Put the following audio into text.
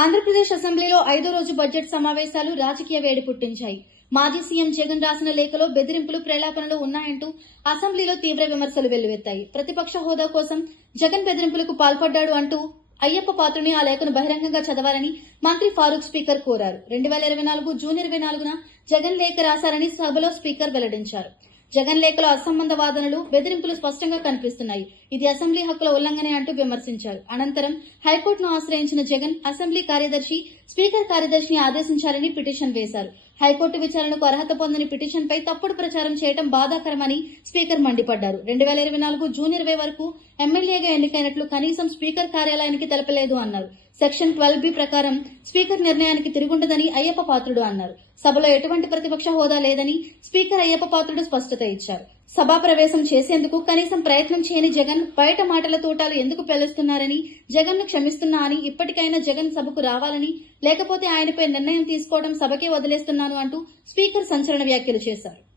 ఆంధ్రప్రదేశ్ అసెంబ్లీలో ఐదో రోజు బడ్జెట్ సమావేశాలు రాజకీయ వేడి పుట్టించాయి. మాజీ సీఎం జగన్ రాసిన లేఖలో బెదిరింపులు ప్రేలాపనలు ఉన్నాయంటూ అసెంబ్లీలో తీవ్ర విమర్శలు వెల్లువెత్తాయి. ప్రతిపక్ష హోదా కోసం జగన్ బెదిరింపులకు పాల్పడ్డాడు అంటూ అయ్యప్ప పాత్రుని ఆ లేఖను బహిరంగంగా చదవాలని మంత్రి ఫారూక్ స్పీకర్ కోరారు. రెండు వేల ఇరవై నాలుగు జూన్ ఇరవై నాలుగున జగన్ లేఖ రాశారని సభలో స్పీకర్ వెల్లడించారు. జగన్ లేఖలో అసంబంధ వాదనలు బెదిరింపులు స్పష్టంగా కనిపిస్తున్నాయి. ఇది అసెంబ్లీ హక్కుల ఉల్లంఘనే అంటూ విమర్శించారు. అనంతరం హైకోర్టును ఆశ్రయించిన జగన్ అసెంబ్లీ కార్యదర్శి స్పీకర్ కార్యదర్శిని ఆదేశించాలని పిటిషన్ వేశారు. హైకోర్టు విచారణకు అర్హత పొందని పిటిషన్పై తప్పుడు ప్రచారం చేయడం బాధాకరమని స్పీకర్ మండిపడ్డారు. రెండు వేల ఇరవై నాలుగు జూన్ ఇరవై వరకు ఎమ్మెల్యేగా ఎన్నికైనట్లు కనీసం స్పీకర్ కార్యాలయానికి తెలపలేదు అన్నారు. సెక్షన్ ట్వెల్వ్ బి ప్రకారం స్పీకర్ నిర్ణయానికి తిరుగుండదని అయ్యప్ప పాత్రుడు అన్నారు. సభలో ఎటువంటి ప్రతిపక్ష హోదా లేదని స్పీకర్ అయ్యప్ప పాత్రుడు స్పష్టత ఇచ్చారు. సభా ప్రవేశం చేసేందుకు కనీసం ప్రయత్నం చేయని జగన్ బయట మాటల తోటాలు ఎందుకు పిలుస్తున్నారని జగన్ను క్షమిస్తున్నా అని ఇప్పటికైనా జగన్ సభకు రావాలని లేకపోతే ఆయనపై నిర్ణయం తీసుకోవడం సభకే వదిలేస్తున్నాను అంటూ స్పీకర్ సంచలన వ్యాఖ్యలు చేశారు.